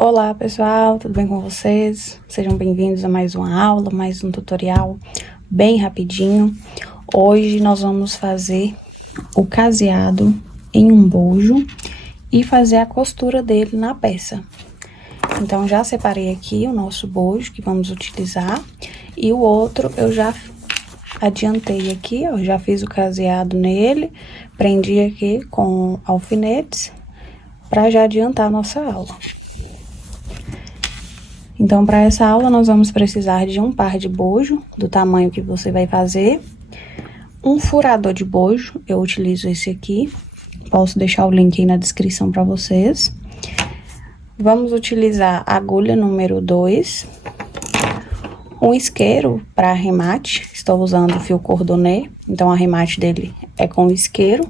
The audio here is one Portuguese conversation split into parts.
Olá pessoal, tudo bem com vocês? Sejam bem-vindos a mais uma aula, mais um tutorial bem rapidinho. Hoje nós vamos fazer o caseado em um bojo e fazer a costura dele na peça. Então já separei aqui o nosso bojo que vamos utilizar e o outro eu já adiantei aqui, ó, já fiz o caseado nele, prendi aqui com alfinetes para já adiantar a nossa aula. Então, para essa aula, nós vamos precisar de um par de bojo, do tamanho que você vai fazer. Um furador de bojo, eu utilizo esse aqui. Posso deixar o link aí na descrição para vocês. Vamos utilizar a agulha número 2. Um isqueiro para arremate. Estou usando o fio cordonê, então o arremate dele é com isqueiro.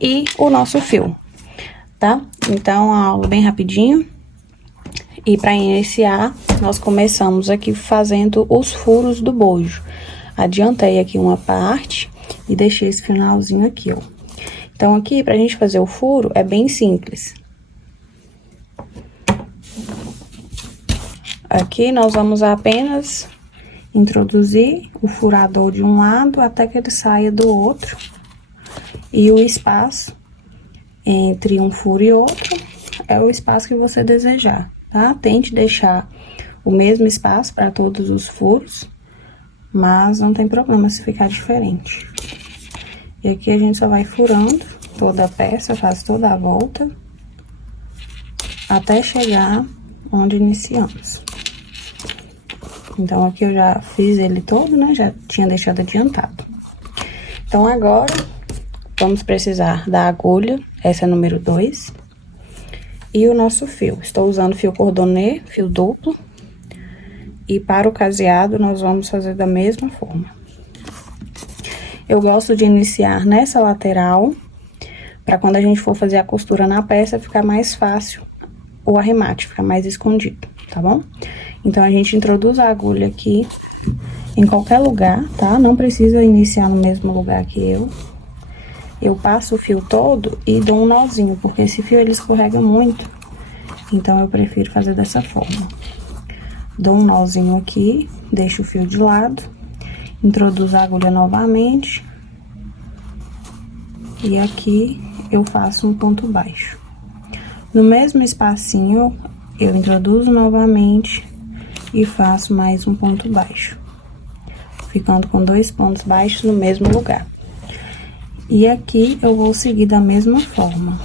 E o nosso fio, tá? Então, a aula bem rapidinho. E para iniciar, nós começamos aqui fazendo os furos do bojo. Adiantei aqui uma parte e deixei esse finalzinho aqui, ó. Então, aqui, pra gente fazer o furo, é bem simples. Aqui, nós vamos apenas introduzir o furador de um lado até que ele saia do outro. E o espaço entre um furo e outro é o espaço que você desejar. Tá? Tente deixar o mesmo espaço para todos os furos, mas não tem problema se ficar diferente. E aqui a gente só vai furando toda a peça, faz toda a volta, até chegar onde iniciamos. Então, aqui eu já fiz ele todo, né? Já tinha deixado adiantado. Então, agora, vamos precisar da agulha, essa é a número 2. E o nosso fio, estou usando fio cordonê, fio duplo. E para o caseado, nós vamos fazer da mesma forma. Eu gosto de iniciar nessa lateral, para quando a gente for fazer a costura na peça, ficar mais fácil o arremate, ficar mais escondido, tá bom? Então, a gente introduz a agulha aqui, em qualquer lugar, tá? Não precisa iniciar no mesmo lugar que eu. Eu passo o fio todo e dou um nozinho, porque esse fio ele escorrega muito, então eu prefiro fazer dessa forma. Dou um nozinho aqui, deixo o fio de lado, introduzo a agulha novamente, e aqui eu faço um ponto baixo. No mesmo espacinho, eu introduzo novamente e faço mais um ponto baixo, ficando com 2 pontos baixos no mesmo lugar. E aqui eu vou seguir da mesma forma.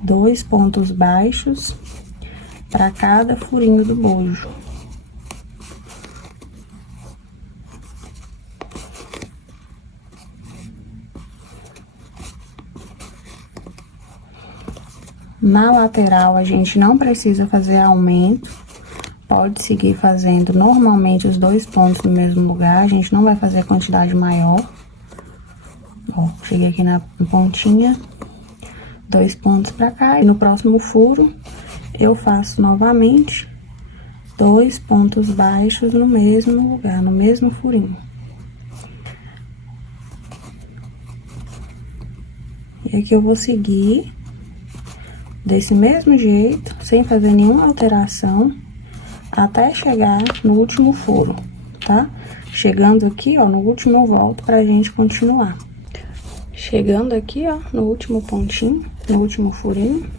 2 pontos baixos para cada furinho do bojo. Na lateral, a gente não precisa fazer aumento. Pode seguir fazendo normalmente os 2 pontos no mesmo lugar. A gente não vai fazer quantidade maior. Ó, cheguei aqui na pontinha, 2 pontos pra cá, e no próximo furo, eu faço novamente 2 pontos baixos no mesmo lugar, no mesmo furinho. E aqui eu vou seguir desse mesmo jeito, sem fazer nenhuma alteração, até chegar no último furo, tá? Chegando aqui, ó, no último eu volto pra gente continuar. Chegando aqui, ó, no último pontinho, no último furinho.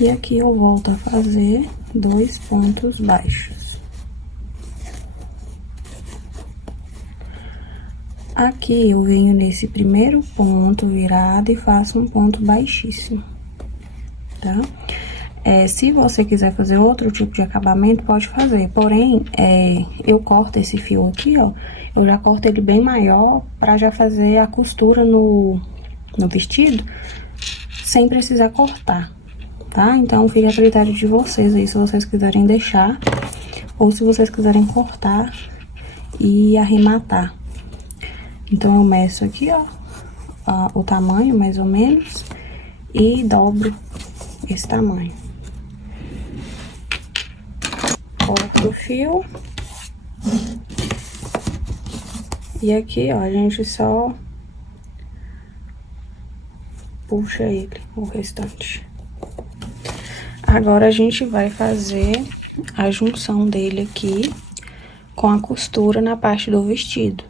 E aqui eu volto a fazer 2 pontos baixos. Aqui eu venho nesse primeiro ponto virado e faço um ponto baixíssimo, tá? Se você quiser fazer outro tipo de acabamento, pode fazer. Porém, eu corto esse fio aqui, ó. Eu já corto ele bem maior pra já fazer a costura no vestido, sem precisar cortar, tá? Então, fica a critério de vocês aí, se vocês quiserem deixar, ou se vocês quiserem cortar e arrematar. Então, eu meço aqui, ó, o tamanho, mais ou menos, e dobro esse tamanho. Corto o fio. E aqui, ó, a gente só puxa ele, o restante. Agora, a gente vai fazer a junção dele aqui com a costura na parte do vestido.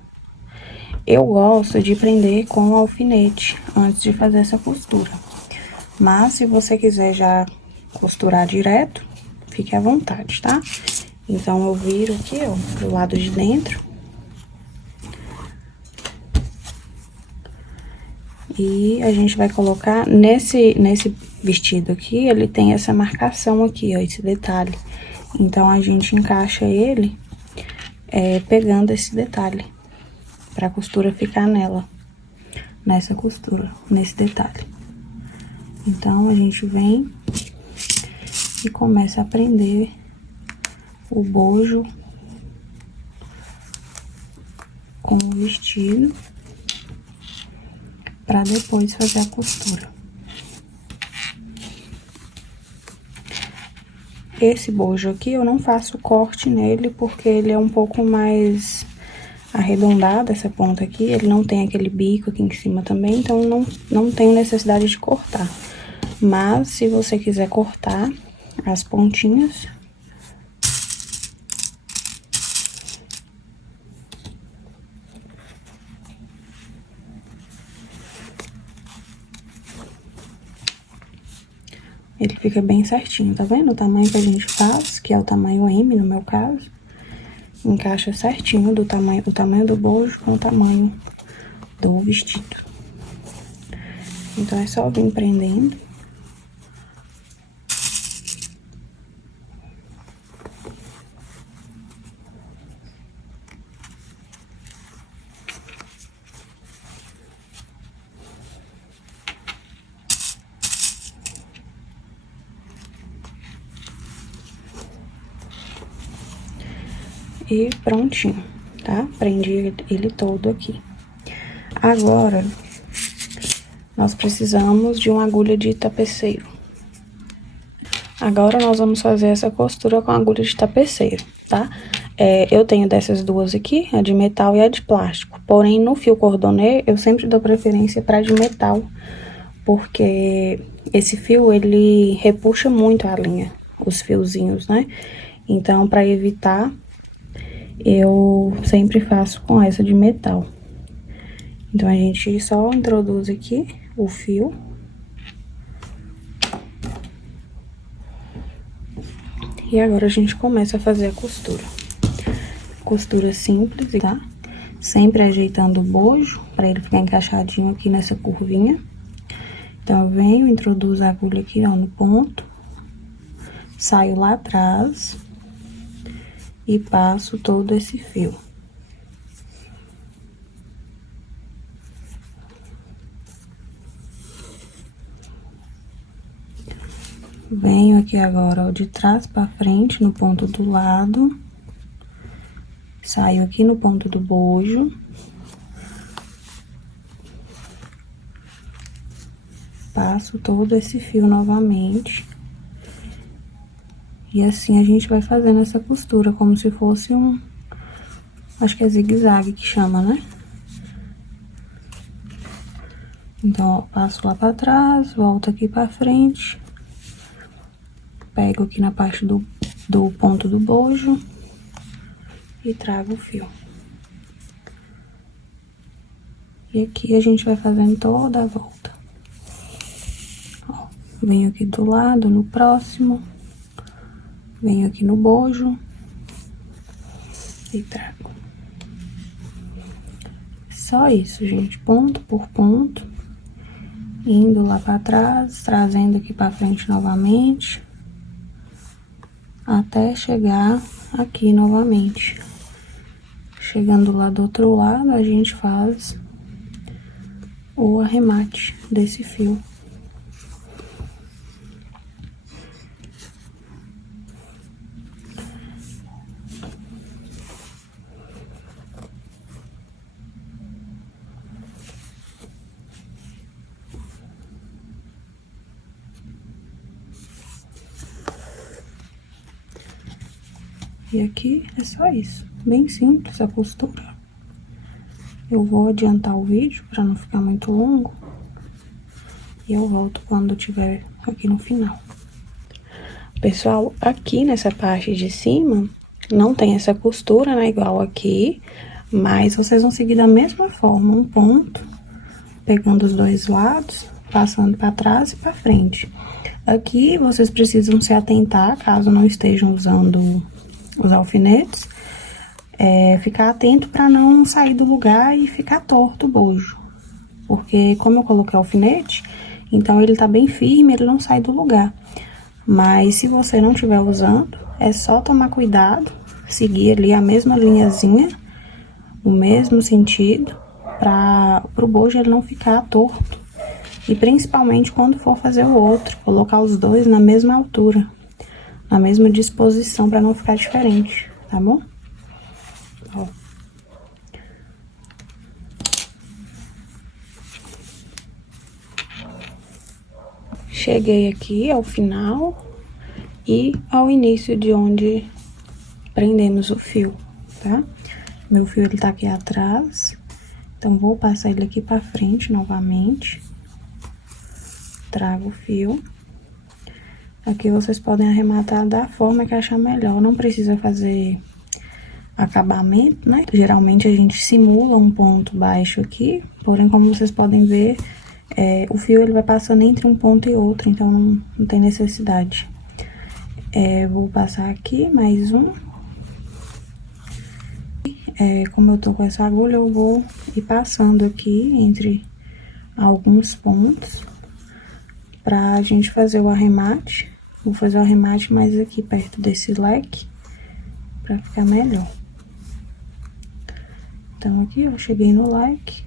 Eu gosto de prender com o alfinete antes de fazer essa costura. Mas, se você quiser já costurar direto, fique à vontade, tá? Então, eu viro aqui, ó, pro lado de dentro. E a gente vai colocar nesse vestido aqui, ele tem essa marcação aqui, ó, esse detalhe. Então, a gente encaixa ele pegando esse detalhe, pra costura ficar nessa costura, nesse detalhe. Então, a gente vem e começa a prender o bojo com o vestido, pra depois fazer a costura. Esse bojo aqui, eu não faço corte nele, porque ele é um pouco mais arredondado, essa ponta aqui. Ele não tem aquele bico aqui em cima também, então não tenho necessidade de cortar. Mas, se você quiser cortar as pontinhas, ele fica bem certinho, tá vendo? O tamanho que a gente faz, que é o tamanho M, no meu caso, encaixa certinho o tamanho do bojo com o tamanho do vestido. Então, é só vir prendendo. E prontinho, tá? Prendi ele todo aqui. Agora, nós precisamos de uma agulha de tapeceiro. Agora, nós vamos fazer essa costura com a agulha de tapeceiro, tá? Eu tenho dessas duas aqui, a de metal e a de plástico. Porém, no fio cordonê, eu sempre dou preferência pra de metal, porque esse fio, ele repuxa muito a linha, os fiozinhos, né? Então, pra evitar, eu sempre faço com essa de metal. Então, a gente só introduz aqui o fio. E agora, a gente começa a fazer a costura. Costura simples, tá? Sempre ajeitando o bojo, pra ele ficar encaixadinho aqui nessa curvinha. Então, eu venho, introduzo a agulha aqui, ó, no ponto. Saio lá atrás. E passo todo esse fio. Venho aqui agora, ó, de trás pra frente, no ponto do lado. Saio aqui no ponto do bojo. Passo todo esse fio novamente. E assim a gente vai fazendo essa costura, como se fosse acho que é zigue-zague que chama, né? Então, ó, passo lá pra trás, volto aqui pra frente. Pego aqui na parte do ponto do bojo. E trago o fio. E aqui a gente vai fazendo toda a volta. Ó, venho aqui do lado, no próximo. Venho aqui no bojo. E trago. Só isso, gente. Ponto por ponto. Indo lá pra trás, trazendo aqui pra frente novamente. Até chegar aqui novamente. Chegando lá do outro lado, a gente faz o arremate desse fio. E aqui é só isso, bem simples a costura. Eu vou adiantar o vídeo para não ficar muito longo. E eu volto quando tiver aqui no final. Pessoal, aqui nessa parte de cima, não tem essa costura, né, igual aqui, mas vocês vão seguir da mesma forma, um ponto, pegando os dois lados, passando pra trás e pra frente. Aqui, vocês precisam se atentar, caso não estejam usando os alfinetes, ficar atento pra não sair do lugar e ficar torto o bojo. Porque como eu coloquei alfinete, então ele tá bem firme, ele não sai do lugar. Mas se você não estiver usando, é só tomar cuidado, seguir ali a mesma linhazinha, o mesmo sentido, para o bojo ele não ficar torto. E principalmente quando for fazer o outro, colocar os dois na mesma altura, na mesma disposição, para não ficar diferente, tá bom? Ó. Cheguei aqui ao final e ao início de onde prendemos o fio, tá? Meu fio, ele tá aqui atrás, então vou passar ele aqui pra frente novamente. Trago o fio. Aqui vocês podem arrematar da forma que achar melhor, não precisa fazer acabamento, né? Geralmente a gente simula um ponto baixo aqui, porém, como vocês podem ver, o fio ele vai passando entre um ponto e outro, então não tem necessidade. Vou passar aqui mais um. Como eu tô com essa agulha, eu vou ir passando aqui entre alguns pontos pra gente fazer o arremate. Vou fazer o arremate mais aqui perto desse leque, pra ficar melhor. Então, aqui eu cheguei no leque.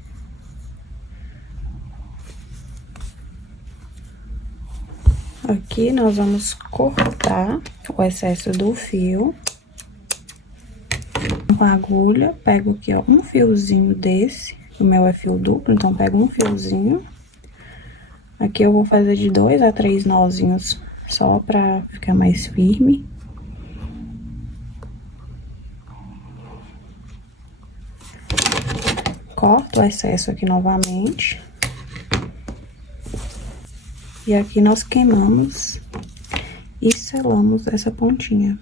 Aqui nós vamos cortar o excesso do fio. Com a agulha, pego aqui, ó, um fiozinho desse. O meu é fio duplo, então pego um fiozinho. Aqui eu vou fazer de 2 a 3 nozinhos, só pra ficar mais firme. Corto o excesso aqui novamente. E aqui nós queimamos e selamos essa pontinha.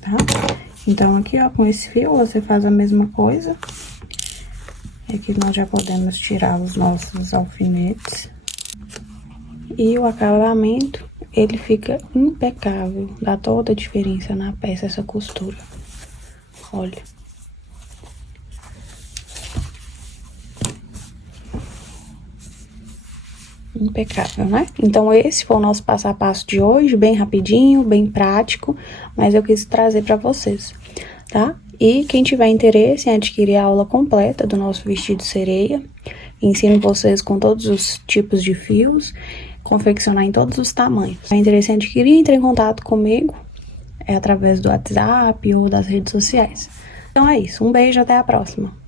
Tá? Então, aqui, ó, com esse fio, você faz a mesma coisa. Aqui nós já podemos tirar os nossos alfinetes. E o acabamento, ele fica impecável. Dá toda a diferença na peça, essa costura. Olha. Impecável, né? Então, esse foi o nosso passo a passo de hoje, bem rapidinho, bem prático, mas eu quis trazer pra vocês, tá? E quem tiver interesse em adquirir a aula completa do nosso vestido sereia, ensino vocês com todos os tipos de fios, confeccionar em todos os tamanhos. Se tiver interesse em adquirir, entre em contato comigo, através do WhatsApp ou das redes sociais. Então é isso, um beijo, até a próxima!